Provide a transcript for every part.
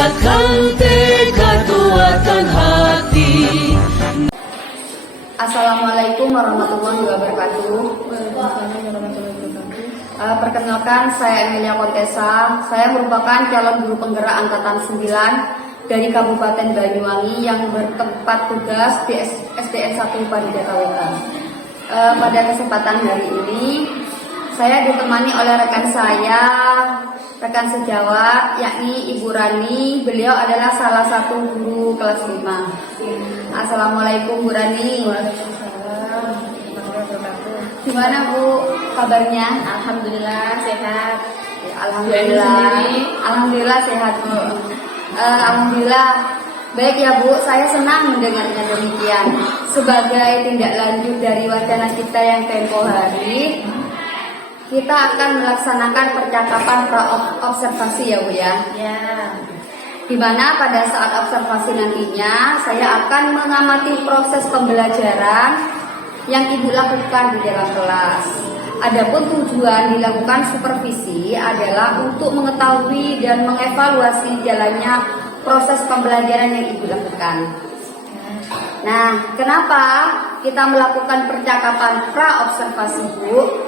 tingkatkan tekad, kuatkan hati. Assalamualaikum warahmatullahi wabarakatuh. Perkenalkan, saya Emilia Kontesa. Saya merupakan calon guru penggerak angkatan 9 dari Kabupaten Banyuwangi yang bertempat tugas di SDN 1 Padida Kawetan. Pada kesempatan hari ini, saya ditemani oleh rekan saya, rekan sejawat, yakni Ibu Rani. Beliau adalah salah satu guru kelas 5. Assalamualaikum Bu Rani. Gimana Bu kabarnya? Alhamdulillah sehat. Ya, Alhamdulillah sehat Bu. Alhamdulillah. Baik ya Bu, saya senang mendengarnya demikian. Sebagai tindak lanjut dari wacana kita yang tempo hari, kita akan melaksanakan percakapan pra-observasi ya Bu ya. Ya. Di mana pada saat observasi nantinya saya akan mengamati proses pembelajaran yang Ibu lakukan di dalam kelas. Adapun tujuan dilakukan supervisi adalah untuk mengetahui dan mengevaluasi jalannya proses pembelajaran yang Ibu lakukan. Nah, kenapa kita melakukan percakapan pra-observasi Bu?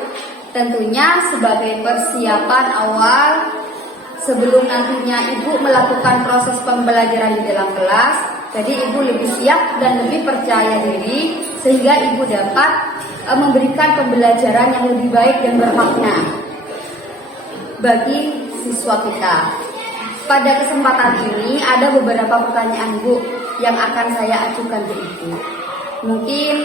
Tentunya sebagai persiapan awal sebelum nantinya Ibu melakukan proses pembelajaran di dalam kelas. Jadi Ibu lebih siap dan lebih percaya diri sehingga Ibu dapat memberikan pembelajaran yang lebih baik dan bermakna bagi siswa kita. Pada kesempatan ini ada beberapa pertanyaan Bu yang akan saya ajukan ke Ibu. Mungkin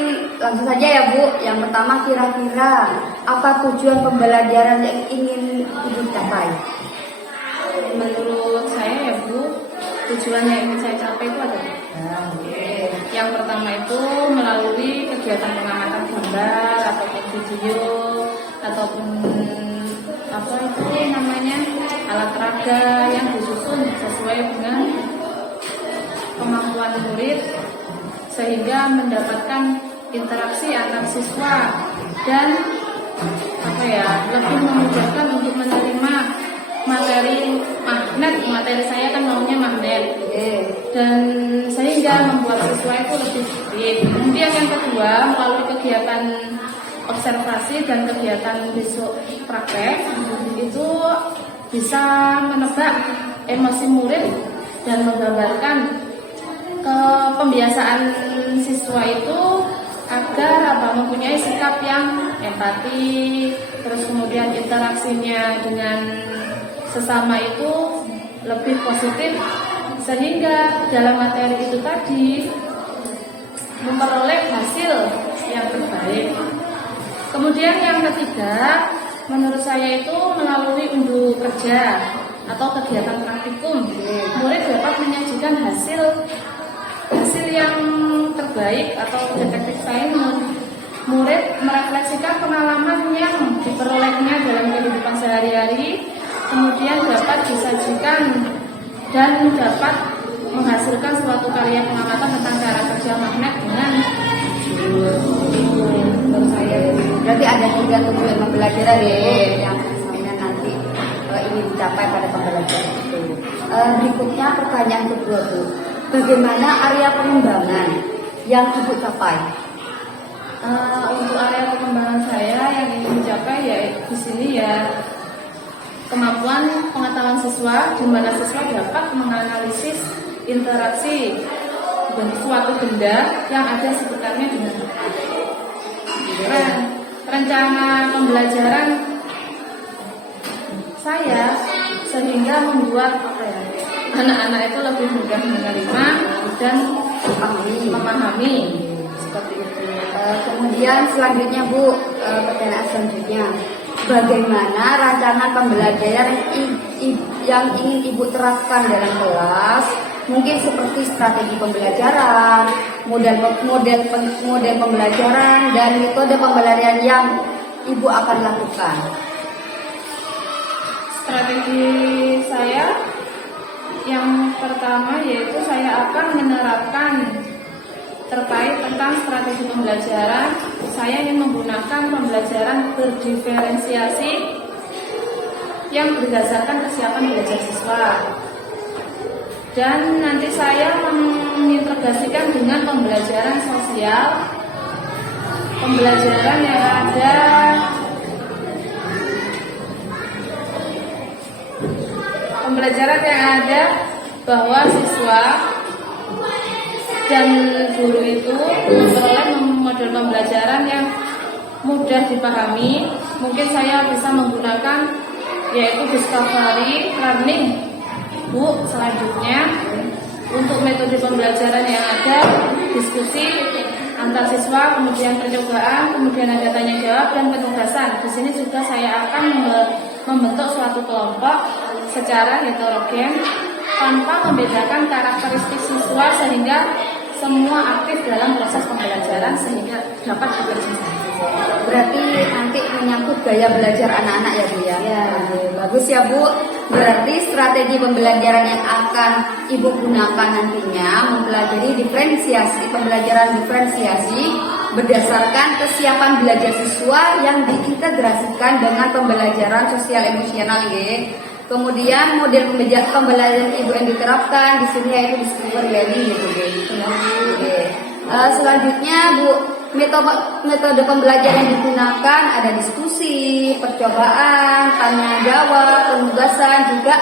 langsung saja ya Bu. Yang pertama, kira-kira apa tujuan pembelajaran yang ingin Ibu capai? Menurut saya ya Bu, tujuan yang ingin saya capai itu ada 3. Yang pertama itu melalui kegiatan pengamatan gambar ataupun video ataupun apa itu namanya alat peraga yang disusun sesuai dengan kemampuan murid sehingga mendapatkan interaksi antar siswa dan lebih memudahkan untuk menerima materi saya kan maunya magnet dan sehingga membuat siswa itu lebih baik. Kemudian yang kedua, melalui kegiatan observasi dan kegiatan besok praktek itu bisa menebak emosi murid dan menggambarkan pembiasaan siswa itu agar mempunyai sikap yang empati, terus kemudian interaksinya dengan sesama itu lebih positif sehingga dalam materi itu tadi memperoleh hasil yang terbaik. Kemudian yang ketiga, menurut saya itu melalui unduh kerja atau kegiatan praktikum, murid dapat menyajikan hasil yang terbaik atau detektif assignment. Murid merefleksikan pengalaman yang diperolehnya dalam kehidupan sehari-hari, kemudian dapat disajikan dan dapat menghasilkan suatu karya pengamatan tentang cara kerja magnet dengan menurut saya. Berarti ada 3 tujuan pembelajaran yang misalnya nanti ingin dicapai pada pembelajaran itu. Berikutnya pertanyaan kedua Bu, bagaimana area pengembangan yang Ibu capai? Untuk area pengembangan saya yang ingin dicapai ya di sini ya kemampuan pengetahuan siswa, di mana siswa dapat menganalisis interaksi dan suatu benda yang ada sekitarnya dengan tepat. Rencana pembelajaran saya sehingga membuat anak-anak itu lebih mudah menerima dan memahami seperti itu. Kemudian selanjutnya Bu, pertanyaan selanjutnya, bagaimana rancangan pembelajaran yang ingin Ibu terapkan dalam kelas? Mungkin seperti strategi pembelajaran, model pembelajaran, dan metode pembelajaran yang Ibu akan lakukan. Strategi saya yang pertama yaitu saya akan menerapkan terkait tentang strategi pembelajaran. Saya ingin menggunakan pembelajaran berdiferensiasi yang berdasarkan kesiapan belajar siswa. Dan nanti saya mengintegrasikan dengan pembelajaran sosial, pembelajaran yang ada bahwa siswa dan guru itu memperoleh model pembelajaran yang mudah dipahami. Mungkin saya bisa menggunakan yaitu discovery learning Bu. Selanjutnya untuk metode pembelajaran yang ada diskusi antar siswa, kemudian percobaan, kemudian ada tanya jawab dan penugasan. Di sini juga saya akan membentuk suatu kelompok secara heterogen tanpa membedakan karakteristik siswa sehingga semua aktif dalam proses pembelajaran sehingga dapat dikerjakan. Berarti nanti menyangkut gaya belajar anak-anak ya Bu ya? Ya, bagus ya Bu. Berarti strategi pembelajaran yang akan Ibu gunakan nantinya mempelajari diferensiasi, pembelajaran diferensiasi berdasarkan kesiapan belajar siswa yang diintegrasikan dengan pembelajaran sosial emosional ya. Kemudian model pembelajaran Ibu yang diterapkan di sini yaitu discovery learning gitu ya. Selanjutnya Bu, metode pembelajaran yang digunakan ada diskusi, percobaan, tanya jawab, penugasan, juga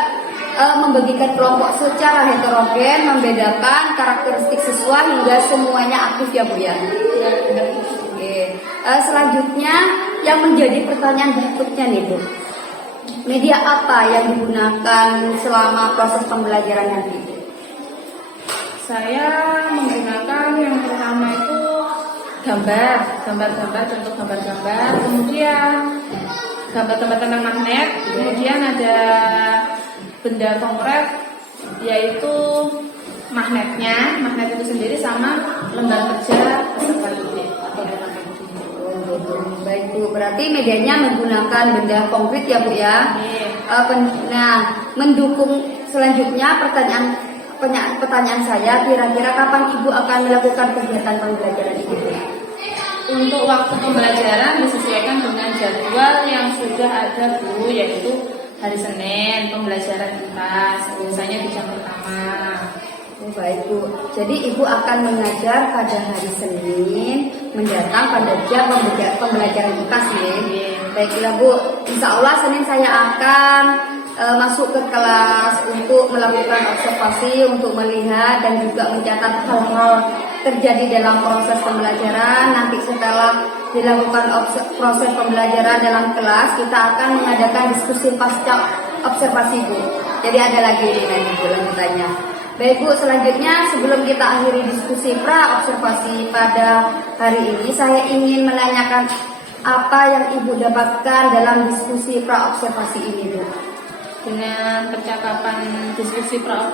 membagikan kelompok secara heterogen, membedakan karakteristik siswa hingga semuanya aktif ya Bu ya. Oke. Selanjutnya yang menjadi pertanyaan berikutnya nih Bu, media apa yang digunakan selama proses pembelajaran nanti? Saya menggunakan yang pertama itu gambar, contoh gambar-gambar, kemudian gambar-gambar tentang magnet, kemudian ada benda konkret yaitu magnet itu sendiri sama lembar kerja peserta didik atau data. Baik Bu, berarti medianya menggunakan benda konkret ya Bu ya. Nah, mendukung selanjutnya pertanyaan saya, kira-kira kapan Ibu akan melakukan kegiatan pembelajaran ini? Untuk waktu pembelajaran disesuaikan dengan jadwal yang sudah ada Bu, yaitu hari Senin pembelajaran kelas, biasanya di jam pertama. Baik Bu, jadi Ibu akan mengajar pada hari Senin mendatang pada jam pembelajaran IPAS ya. Baiklah Bu, insya Allah Senin saya akan masuk ke kelas untuk melakukan observasi, untuk melihat dan juga mencatat hal-hal terjadi dalam proses pembelajaran. Nanti setelah dilakukan proses pembelajaran dalam kelas, kita akan mengadakan diskusi pasca observasi Bu. Jadi ada lagi ini Bu lanjutannya. Baik Bu, selanjutnya sebelum kita akhiri diskusi pra observasi pada hari ini, saya ingin menanyakan apa yang Ibu dapatkan dalam diskusi pra observasi ini Bu. Dengan percakapan diskusi pra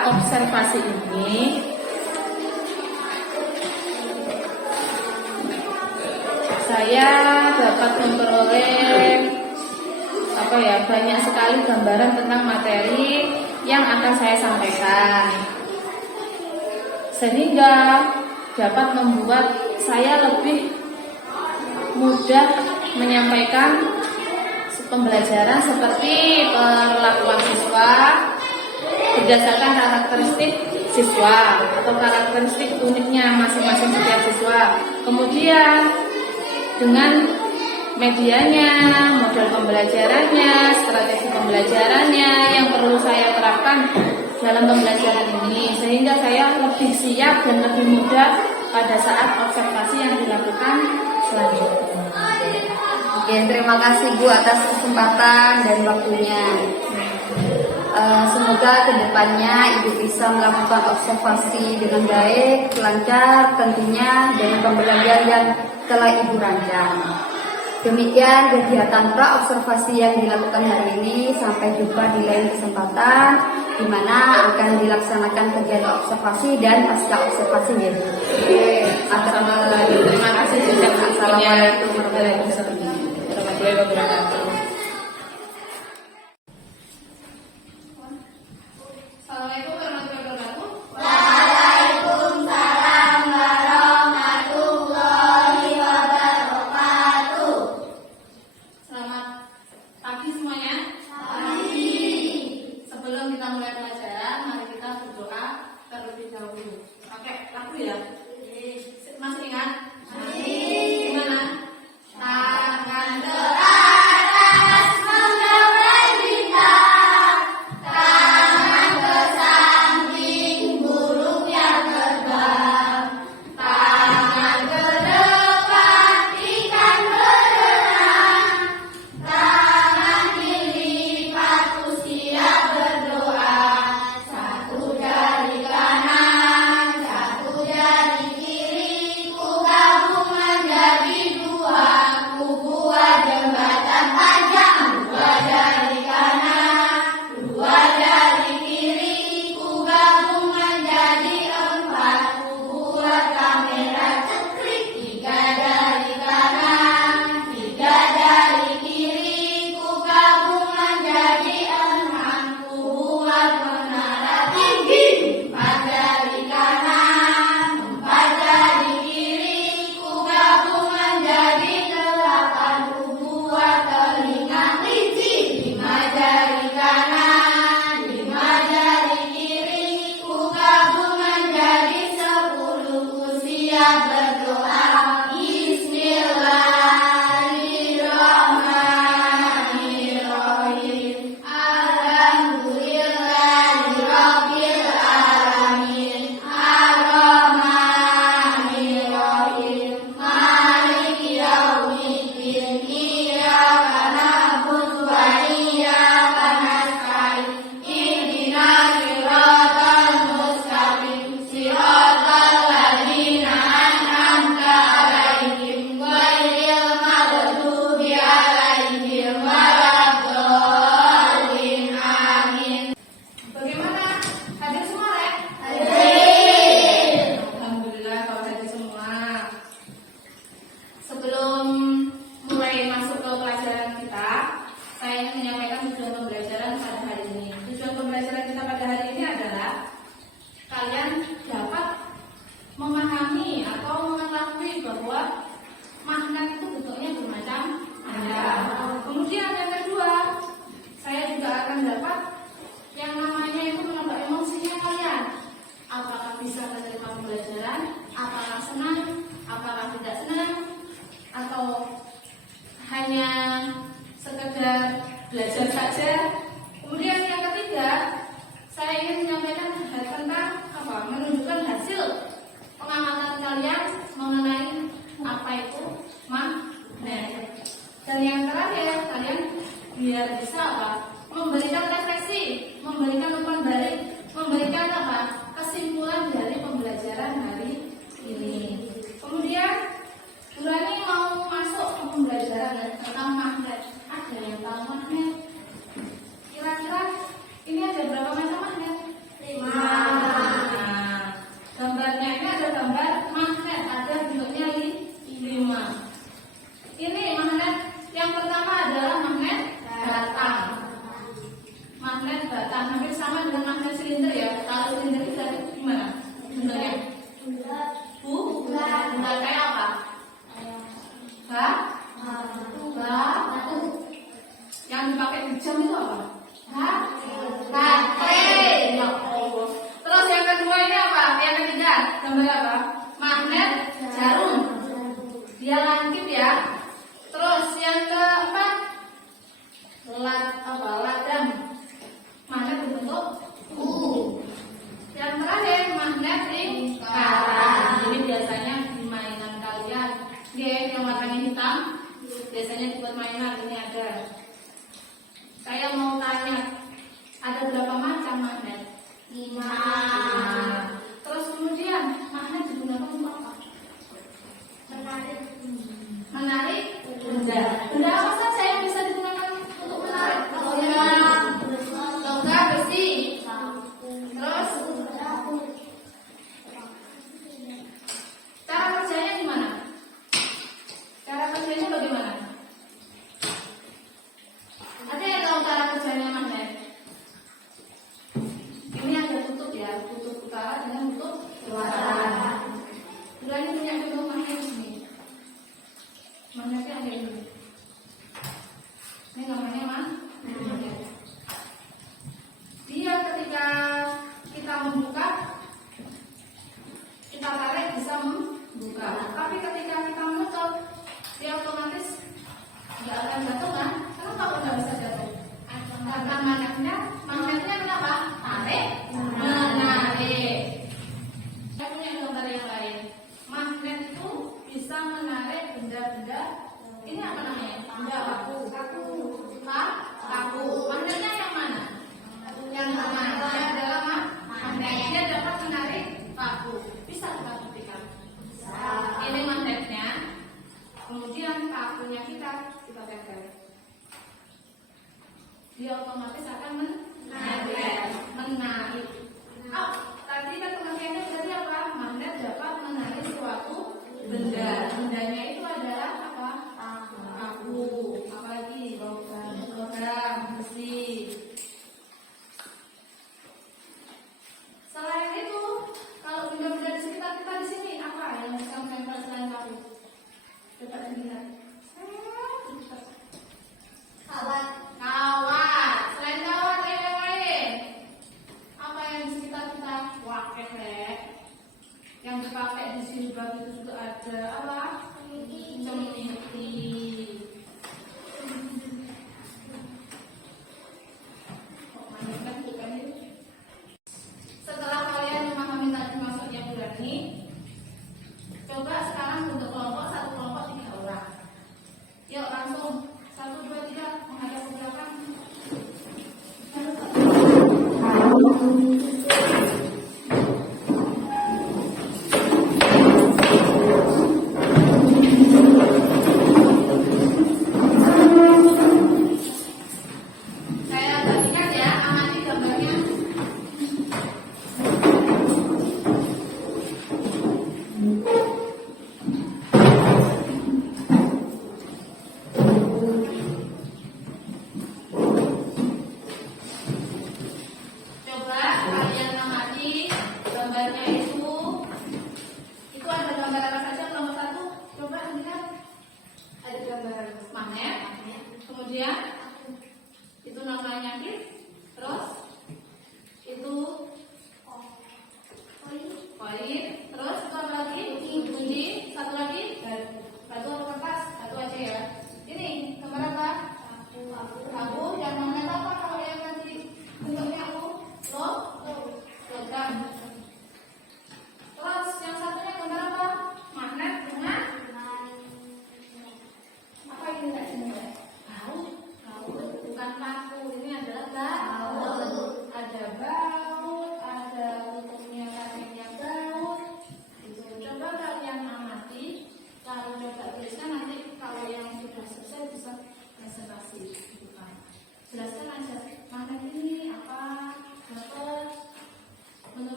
observasi ini, saya dapat memperoleh banyak sekali gambaran tentang materi yang akan saya sampaikan, sehingga dapat membuat saya lebih mudah menyampaikan pembelajaran seperti perlakuan siswa berdasarkan karakteristik siswa atau karakteristik uniknya masing-masing setiap siswa. Kemudian dengan medianya, model pembelajarannya, strategi pembelajarannya yang perlu saya terapkan dalam pembelajaran ini, sehingga saya lebih siap dan lebih mudah pada saat observasi yang dilakukan selanjutnya. Oke, terima kasih Bu atas kesempatan dan waktunya. Semoga kedepannya Ibu bisa melakukan observasi dengan baik, lancar tentunya dengan pembelajaran yang telah Ibu rancang. Demikian kegiatan pra observasi yang dilakukan hari ini. Sampai jumpa di lain kesempatan di mana akan dilaksanakan kegiatan observasi dan pasca observasi ya. Terima kasih. Assalamualaikum warahmatullahi wabarakatuh. Assalamualaikum warahmatullahi wabarakatuh. Waalaikumsalam warahmatullahi wabarakatuh. Selamat pagi semuanya. Sebelum kita mulai pelajaran, mari kita silinder ya. Kalau silinder itu tadi gimana? Bentuknya? Bulat kayak apa? Batu. Yang dipakai di jam itu apa? Baterai. Terus yang kedua ini apa? Yang ketiga gambar apa? Magnet jarum. Dia langkit ya. Terus yang keempat ladang. Magnet berbentuk U. Yang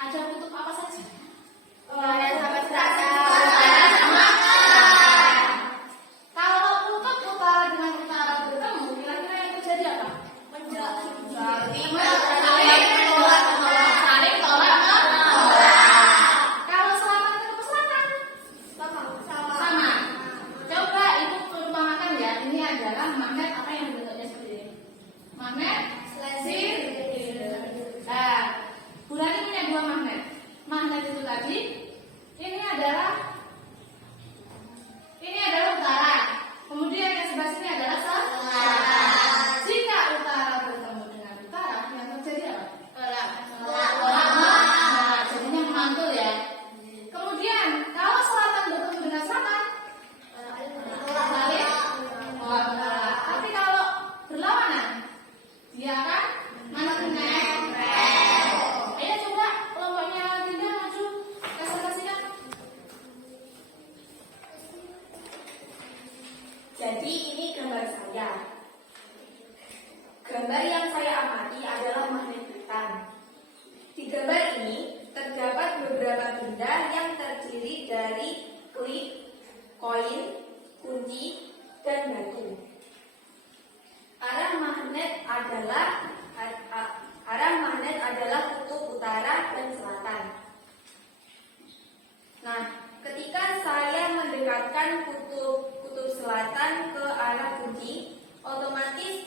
Ada kutub apa saja? Utara sama selatan. Kalau kutub utara dengan utara bertemu, kira-kira yang terjadi apa? Saling tolak. Kalau selatan ketemu selatan, sama. Coba ibu perumpamakan ya. Ini adalah magnet apa yang bentuknya seperti ini? Magnet sisir. Nah, Burani punya dua magnet. Magnet itu tadi, ini adalah utara. Kemudian yang sebelah sini adalah selatan. Jika utara bertemu dengan utara, yang terjadi apa? Nah, jadinya memantul ya. Kemudian kalau selatan bertemu dengan selatan, saling tolak. Tapi kalau berlawanan, dia akan mana ayo coba kelompoknya Dinda maju presentasikan. Jadi ini gambar saya. Gambar yang saya amati adalah magnet hitam. Di gambar ini terdapat beberapa benda yang terdiri dari klip, koin, kunci, dan batu. Arah magnet adalah kutub utara dan selatan. Nah, ketika saya mendekatkan kutub selatan ke arah kunci, otomatis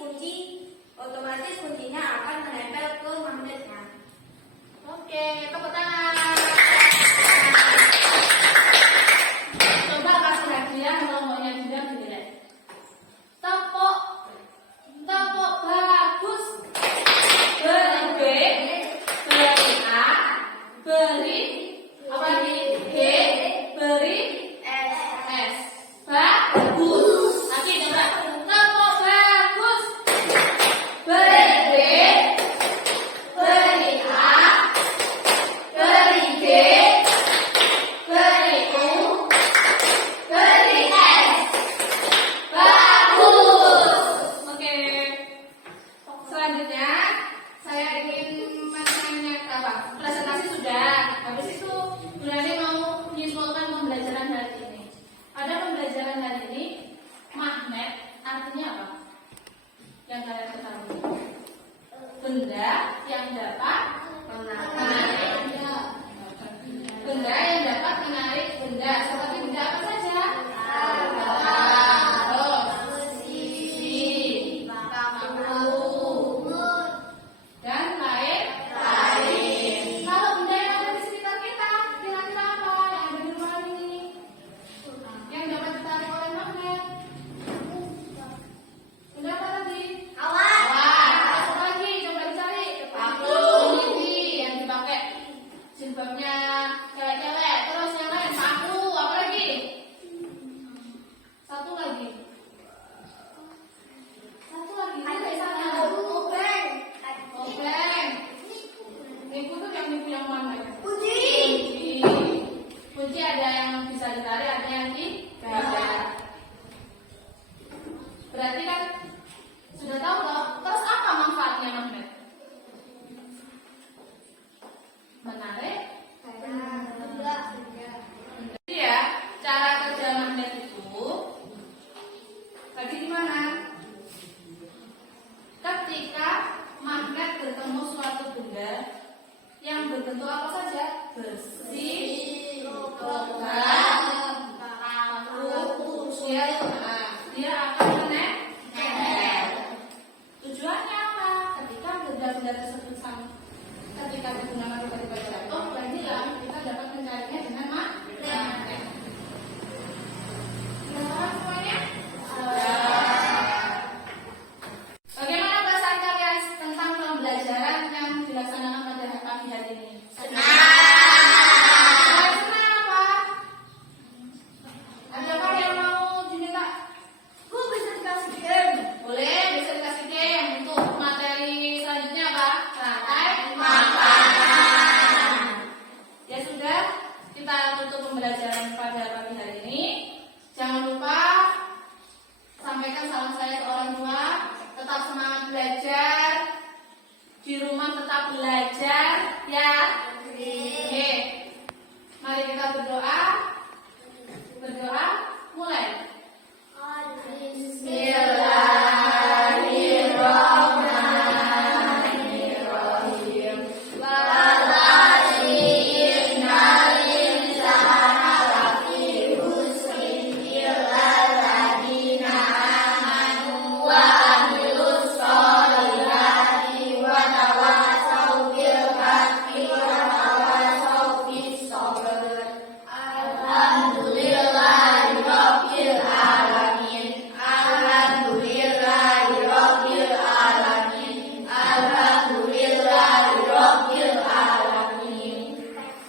kuncinya akan menempel ke magnetnya. Oke, tepuk tangan. Coba kasih hadiah kelompoknya Dinda dinilai. Tepuk bagus. Beri B, beri A, beri apa lagi? B, beri S. Bagus. Lagi coba. Tepuk bagus. Beri B, beri A, beri G, beri U, beri S. Bagus. Oke. Selanjutnya saya ingin presentasi sudah. Habis itu Burani mau menyimpulkan pembelajaran hari ini. Ada pembelajaran hari ini, magnet artinya apa? Yang kalian ketahui? Benda yang dapat menarik. Benda yang dapat menarik benda. Seperti benda apa saja? Besi, batu, dan lain. Kalau benda yang ada di sekitar kita, kira-kira apa yang ada di rumah ini? Yang dapat ditarik oleh magnet. Benda apa lagi? Awan. Apa lagi? Coba dicari. Paku. Ini yang dipakai jilbabnya cewek-cewek. Terus yang lain paku. Apa lagi? Satu lagi. Ada di sana. Obeng. Nipu tuh yang mana? Kunci ada yang bisa ditarik, ada yang dipegang. Berarti kan sudah tahu toh. Terus apa manfaatnya magnet? Menarik. Jadi ya, cara kerja magnet itu tadi gimana? Ketika magnet bertemu suatu benda yang berbentuk apa saja? Besi, logam, paku, dia akan menempel. Tujuannya apa? Ketika benda-benda tersebut ketika digunakan tiba-tiba jatuh dan hilang, kita dapat mencarinya dengan magnet. Sudah paham semuanya? Bagaimana perasaan kalian tentang pembelajaran yang dilaksanakan pada pagi hari ini? Senang apa? Ada apa yang mau diminta? Bisa dikasih game. Boleh, bisa dikasih game. Untuk materi selanjutnya apa? Rantai makanan. Ya sudah, kita tutup pembelajaran pada pagi hari ini. Jangan lupa sampaikan salam saya ke orang tua. Tetap semangat belajar. Di rumah tetap belajar ya. Mari kita berdoa. Berdoa, mulai.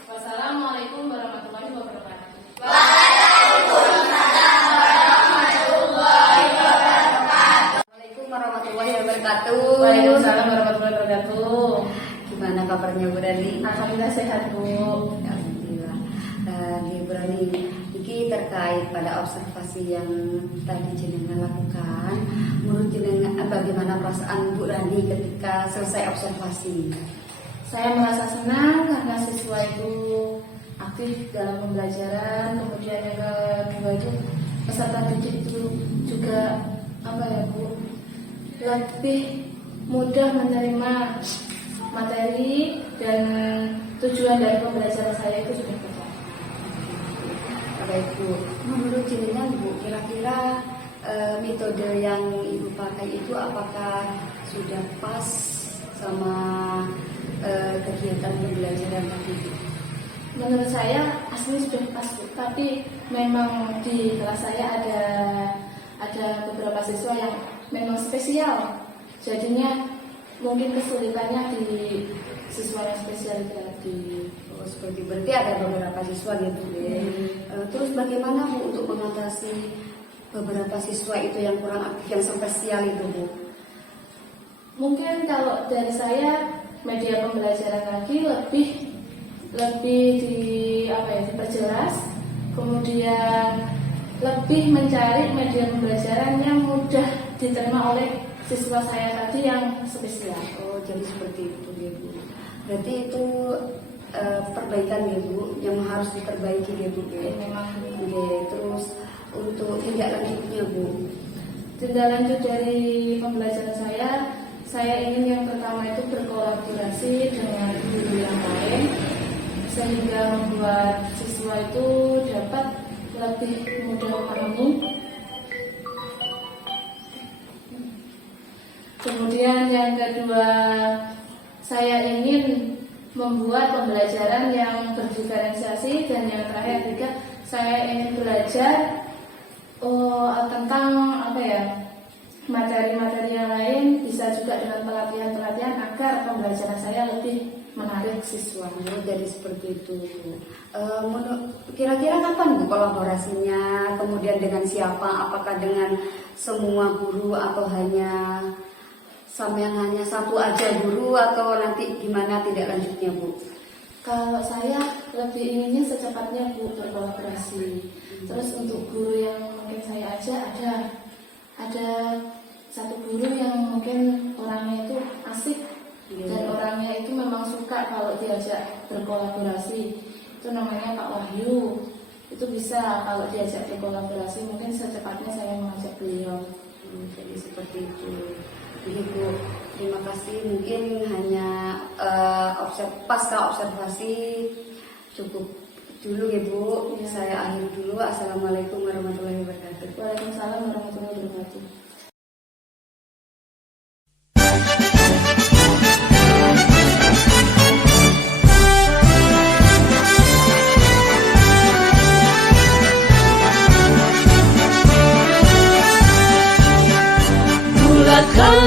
Wassalamualaikum warahmatullahi wabarakatuh. Assalamualaikum warahmatullahi wabarakatuh. Waalaikumsalam warahmatullahi wabarakatuh. Gimana kabarnya Bu Rani? Alhamdulillah sehat, Bu. Alhamdulillah. Bu Rani, ini terkait pada observasi yang tadi jenengan lakukan. Menurut jenengan bagaimana perasaan Bu Rani ketika selesai observasi? Saya merasa senang karena siswa itu aktif dalam pembelajaran. Kemudian yang kedua itu peserta didik itu juga Bu, lebih mudah menerima materi dan tujuan dari pembelajaran saya itu sudah tercapai. Baik Bu, menurut jenengan Bu, kira-kira metode yang Ibu pakai itu apakah sudah pas sama kegiatan pembelajaran tadi? Menurut saya asli sudah pas, Bu. Tapi memang di kelas saya ada beberapa siswa yang memang spesial. Jadinya mungkin kesulitannya di siswa yang spesial itu tadi. Oh, seperti berarti ada beberapa siswa gitu ya. Terus bagaimana Bu untuk mengatasi beberapa siswa itu yang kurang aktif, yang spesial itu Bu? Mungkin kalau dari saya media pembelajaran lagi lebih diperjelas, kemudian lebih mencari media pembelajaran yang mudah diterima oleh siswa saya tadi yang spesial. Oh, jadi seperti itu ya Bu. Berarti itu perbaikan ya Bu, yang harus diperbaiki ya Bu ya. Memang. Oke, terus untuk tindak lanjutnya Bu. Tindak lanjut dari pembelajaran saya ingin yang pertama itu berkolaborasi dengan guru yang lain sehingga membuat siswa itu dapat lebih mudah memahami. Kemudian yang kedua, saya ingin membuat pembelajaran yang berdiferensiasi, dan yang terakhir juga saya ingin belajar tentang materi-materi yang lain, bisa juga dengan pelatihan-pelatihan agar pembelajaran saya lebih menarik siswa. Jadi seperti itu. Kira-kira kapan Bu kolaborasinya? Kemudian dengan siapa? Apakah dengan semua guru atau hanya satu aja guru, atau nanti gimana tidak lanjutnya Bu? Kalau saya lebih inginnya secepatnya Bu berkolaborasi. Terus untuk guru yang mungkin saya ajak, ada satu guru yang mungkin orangnya itu asik dan orangnya itu memang suka kalau diajak berkolaborasi. Itu namanya Pak Wahyu. Itu bisa kalau diajak berkolaborasi, mungkin secepatnya saya mengajak beliau. Jadi seperti itu. Jadi Bu, terima kasih. Mungkin hanya pasca observasi cukup dulu ya Bu. Ya. Saya akhiri dulu. Assalamualaikum warahmatullahi wabarakatuh. Waalaikumsalam warahmatullahi wabarakatuh. Bulatkan